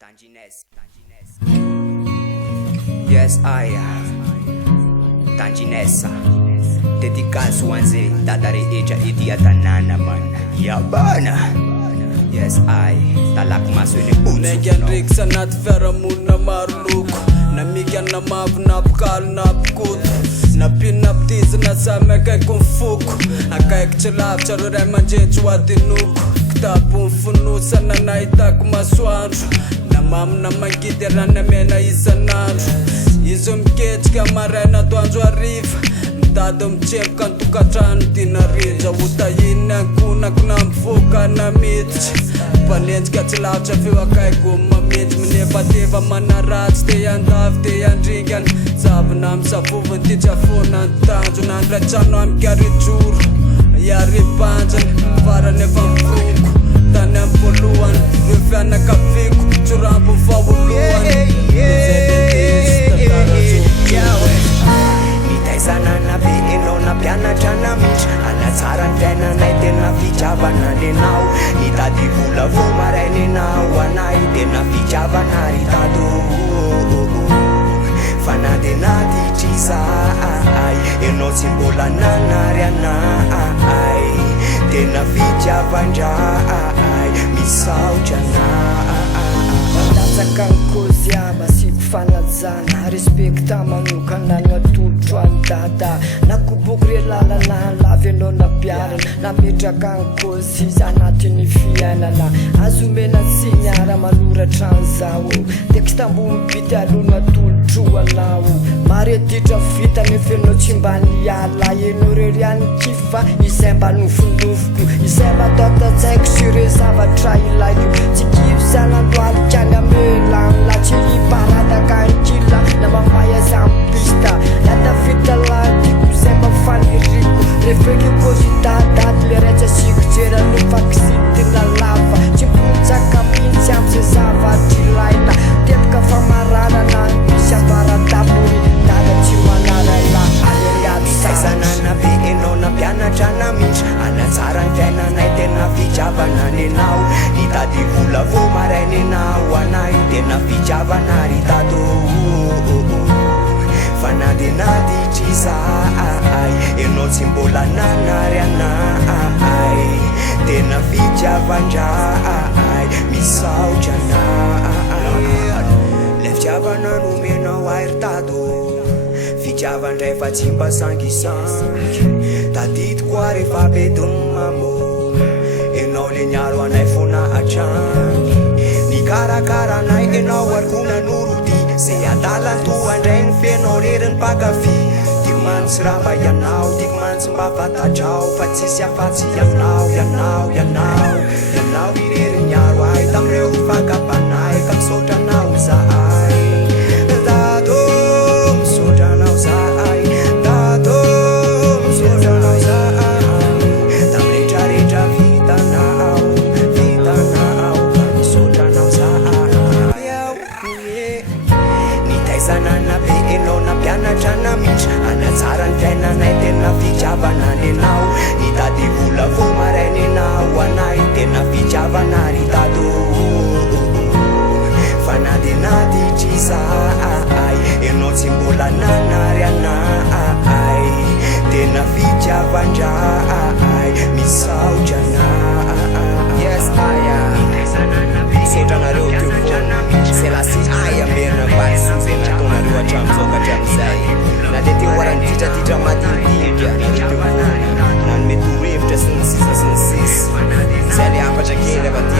Tangines. Yes, I Tanginessa. Dedicato wanze dadare eja idia tanana man. Yabana. Yes, I talak maswene utsu. Negyan riksa nat feramuna marluko. Namigyan na mavnap kal napkut. Napinap tiz na same kay kumfuko. Akay kchalaf charure manjeju atinuko. Kitapun funu sana naitak maswanju. Namam na magidera na mena isananju. Izo mketika marena tuanju arriva. Mtado mchep kantu katranu tinarija. Utayina kuna mfuka na mitch. Palenji katilaucha fiwa kai kuma mitch. Mnepa teva manarats te yandav te yandringan. Zavu na msavuvu ticha funa tanju. Nandra chano amkiari churu yari panjan. Vara neva mfuku tane mpoluan. Rufyana kafiku churampu fawuluan. Sana na beeno na pianatra na mitry anatsara ny fiainanay tena fitiavana nenao nitady vola vo marainy anao anay tena fitiavana ry tato fa na de natitrizay enao tsy mbola nanary anay tena fitiavandray misaotra anay Latsaka ny kozy masiko fanajana respekta manokana natolotro any dada nakoboky re lalana lavy anao napiarana nametraka ny kozy izy anatin'ny fiainana azomena signara manoratra an'izao tekistambo mipity aloha natolotro anao mareditra vita nefa enao tsy mba niala enao rery any kifa izay mba nofonofoko izay mba tatatsaiko sy re zavatra ilaiko tsy kivy zanandoalika any amela mlatsy iparadaka ankila na mafaya zampista latafita latiko zay mafaniriko refeky kozy dadady le raitsy asiko jera nofaksitina lava tsy mpotsaka mintsy am'zay zavatra ilaina tepika famaranana misy avaradabony dada tsy manarala Saizanana be enao na pianatra na mitry anatsara ny fiainanay tena fitiavana nenao nitady vola vo marainy anao anay tena fitiavana ry tato fa na de natitrizay enao tsy mbola nanary anay tena fitiavandray misaotra anay le fitiavana nomenao ay ry tato fitiavandray fa tsy mba sangisangy tadito koa rehefa bedony mamo enao le niaro anay fona atrangy nikarakara anay enao arkona norody zay adalantoandray ny fienao reriny mpakafy tiako mantsy ramba ianao tiako mantsy mba fatatrao fa tsisy afatsy ianao irery niaro ay tamreo fakapanay ka misaotra anao zahay Sanana be enao na pianatra na mitry anatsara ny fiainanay tena fitiavana nenao nitady vola vo marainy anao anay tena fitiavana ry tato fa na de natitrizay enao tsy mbola nanary anay tena fitiavandray misaotra anay Yes, misaotra anareo teo foana c'est la si aya merina vatsy nataonareo hatramizao katramizay na de teo oarany titratitra madinidika nareo teo foana nanome torohevitra sy ny sisa zay le afatra kely afa ty